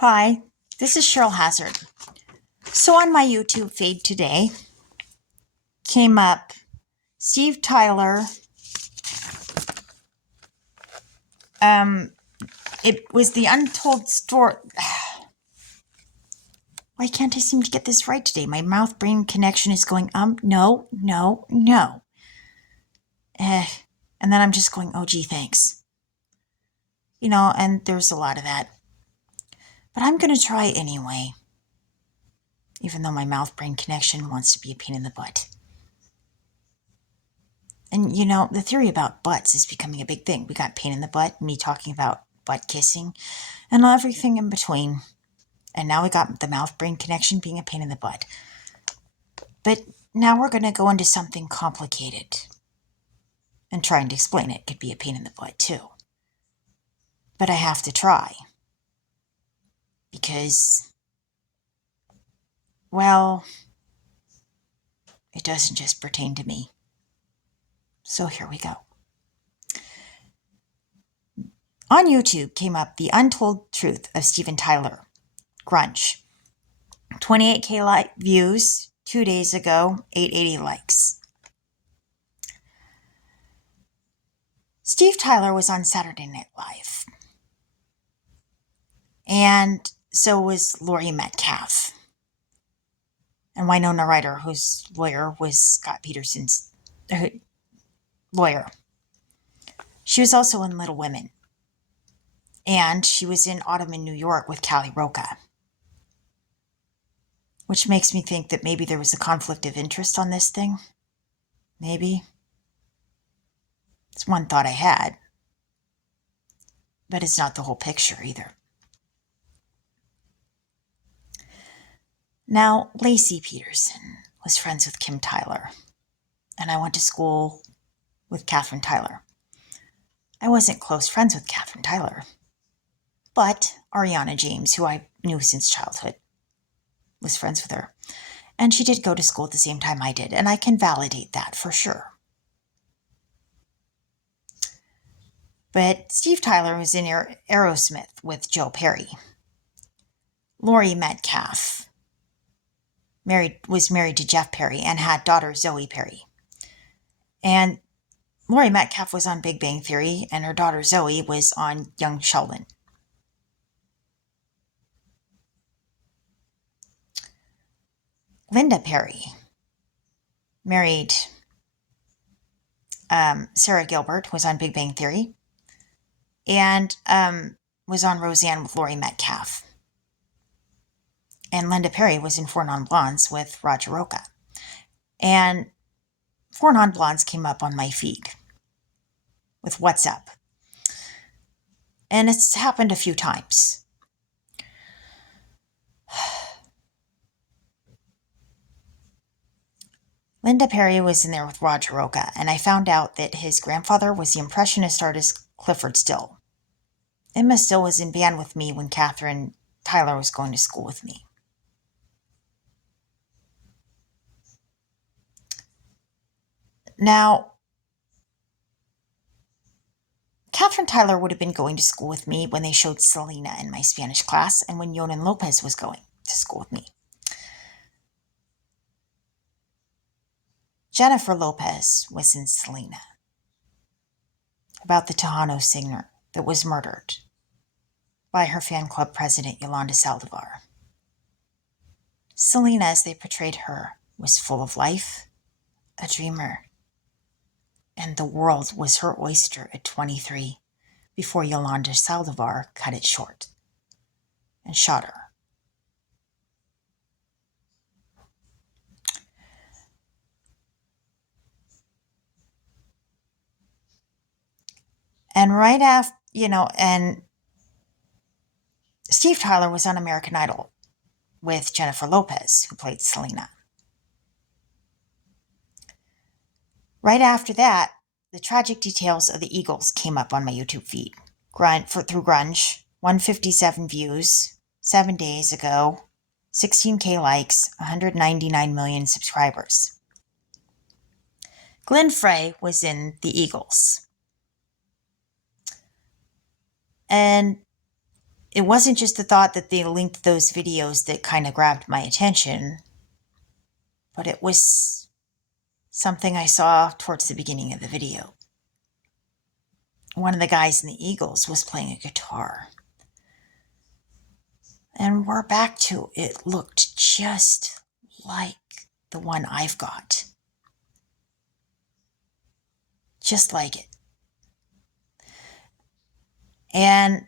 Hi, this is Cheryl Hazard. So on my YouTube feed today came up Steve Tyler. It was the untold story. Why can't I seem to get this right today? My mouth-brain connection is going, no, no, no. And then I'm just going, oh, gee, thanks. And there's a lot of that. But I'm going to try anyway, even though my mouth-brain connection wants to be a pain in the butt. And, the theory about butts is becoming a big thing. We got pain in the butt, me talking about butt kissing, and everything in between. And now we got the mouth-brain connection being a pain in the butt. But now we're going to go into something complicated. And trying to explain it could be a pain in the butt, too. But I have to try. Because, well, it doesn't just pertain to me. So here we go. On YouTube came up The Untold Truth of Steven Tyler, Grunge. 28K views 2 days ago, 880 likes. Steve Tyler was on Saturday Night Live. And so was Laurie Metcalf. And Winona Ryder, whose lawyer was Scott Peterson's lawyer. She was also in Little Women. And she was in Autumn in New York with Callie Roca. Which makes me think that maybe there was a conflict of interest on this thing. Maybe. It's one thought I had. But it's not the whole picture either. Now, Laci Peterson was friends with Kim Tyler. And I went to school with Catherine Tyler. I wasn't close friends with Catherine Tyler. But Ariana James, who I knew since childhood, was friends with her. And she did go to school at the same time I did. And I can validate that for sure. But Steve Tyler was in Aerosmith with Joe Perry. Laurie Metcalf was married to Jeff Perry and had daughter Zoe Perry. And Laurie Metcalf was on Big Bang Theory, and her daughter Zoe was on Young Sheldon. Linda Perry married Sarah Gilbert, was on Big Bang Theory, and was on Roseanne with Laurie Metcalf. And Linda Perry was in Four Non-Blondes with Roger Roca. And Four Non-Blondes came up on my feed with What's Up. And it's happened a few times. Linda Perry was in there with Roger Roca, and I found out that his grandfather was the Impressionist artist Clifford Still. Emma Still was in band with me when Catherine Tyler was going to school with me. Now, Catherine Tyler would have been going to school with me when they showed Selena in my Spanish class and when Yonan Lopez was going to school with me. Jennifer Lopez was in Selena, about the Tejano singer that was murdered by her fan club president, Yolanda Saldivar. Selena, as they portrayed her, was full of life, a dreamer, and the world was her oyster at 23 before Yolanda Saldivar cut it short and shot her. And right after, and Steve Tyler was on American Idol with Jennifer Lopez, who played Selena. Right after that, the tragic details of the Eagles came up on my YouTube feed. Through Grunge, 157 views, 7 days ago, 16K likes, 199 million subscribers. Glenn Frey was in the Eagles. And it wasn't just the thought that they linked those videos that kind of grabbed my attention, but it was something I saw towards the beginning of the video. One of the guys in the Eagles was playing a guitar. And we're back to it looked just like the one I've got. Just like it. And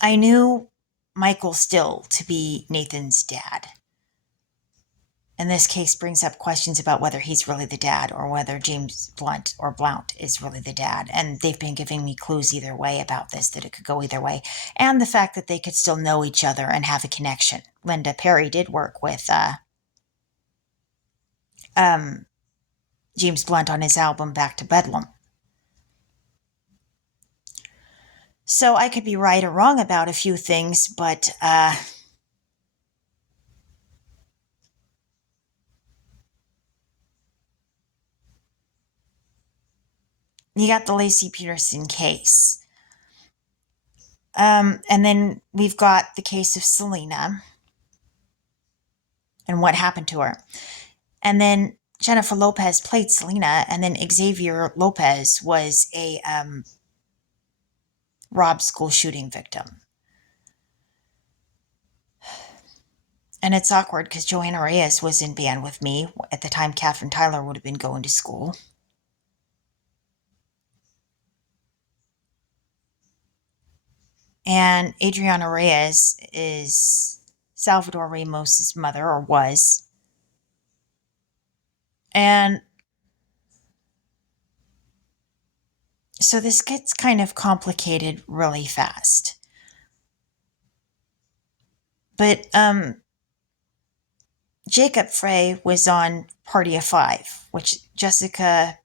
I knew Michael Still to be Nathan's dad. And this case brings up questions about whether he's really the dad or whether James Blunt or Blount is really the dad. And they've been giving me clues either way about this, that it could go either way. And the fact that they could still know each other and have a connection. Linda Perry did work with James Blunt on his album Back to Bedlam. So I could be right or wrong about a few things, but you got the Laci Peterson case. And then we've got the case of Selena and what happened to her. And then Jennifer Lopez played Selena, and then Xavier Lopez was a robbed school shooting victim. And it's awkward because Joanna Reyes was in band with me. At the time, Catherine Tyler would have been going to school. And Adriana Reyes is Salvador Ramos's mother, or was. And so this gets kind of complicated really fast. But Jacob Frey was on Party of Five, which Jessica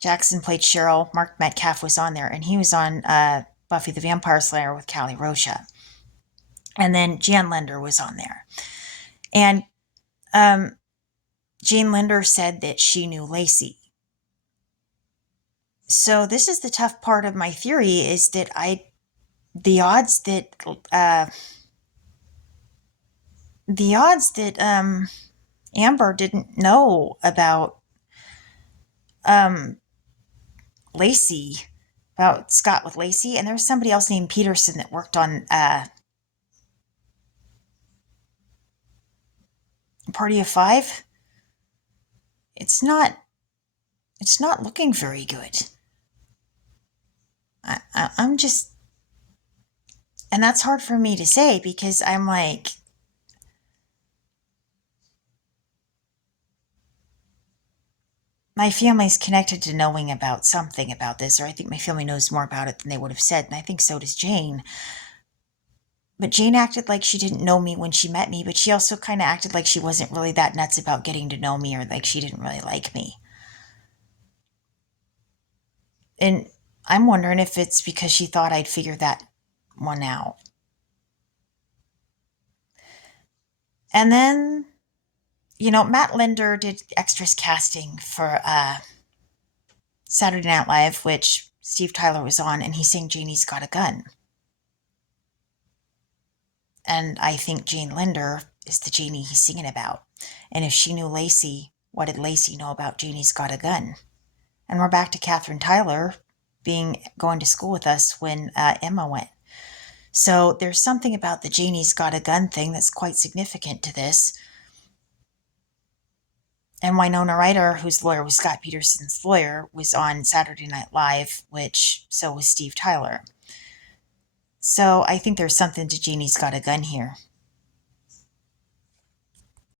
Jackson played Cheryl. Mark Metcalf was on there, and he was on Buffy the Vampire Slayer with Callie Rocha. And then Jan Linder was on there. And Jane Linder said that she knew Laci. So this is the tough part of my theory, is that the odds that Amber didn't know about Laci, about Scott with Laci, and there was somebody else named Peterson that worked on Party of Five. It's not looking very good. I'm just, and that's hard for me to say because I'm like, my family's connected to knowing about something about this, or I think my family knows more about it than they would have said, and I think so does Jane. But Jane acted like she didn't know me when she met me, but she also kind of acted like she wasn't really that nuts about getting to know me, or like she didn't really like me. And I'm wondering if it's because she thought I'd figured that one out. And then, Matt Linder did extras casting for Saturday Night Live, which Steve Tyler was on, and he sang Janie's Got a Gun. And I think Jane Linder is the Janie he's singing about. And if she knew Laci, what did Laci know about Janie's Got a Gun? And we're back to Catherine Tyler going to school with us when Emma went. So there's something about the Janie's Got a Gun thing that's quite significant to this. And Winona Ryder, whose lawyer was Scott Peterson's lawyer, was on Saturday Night Live, so was Steve Tyler. So I think there's something to Janie's Got a Gun here.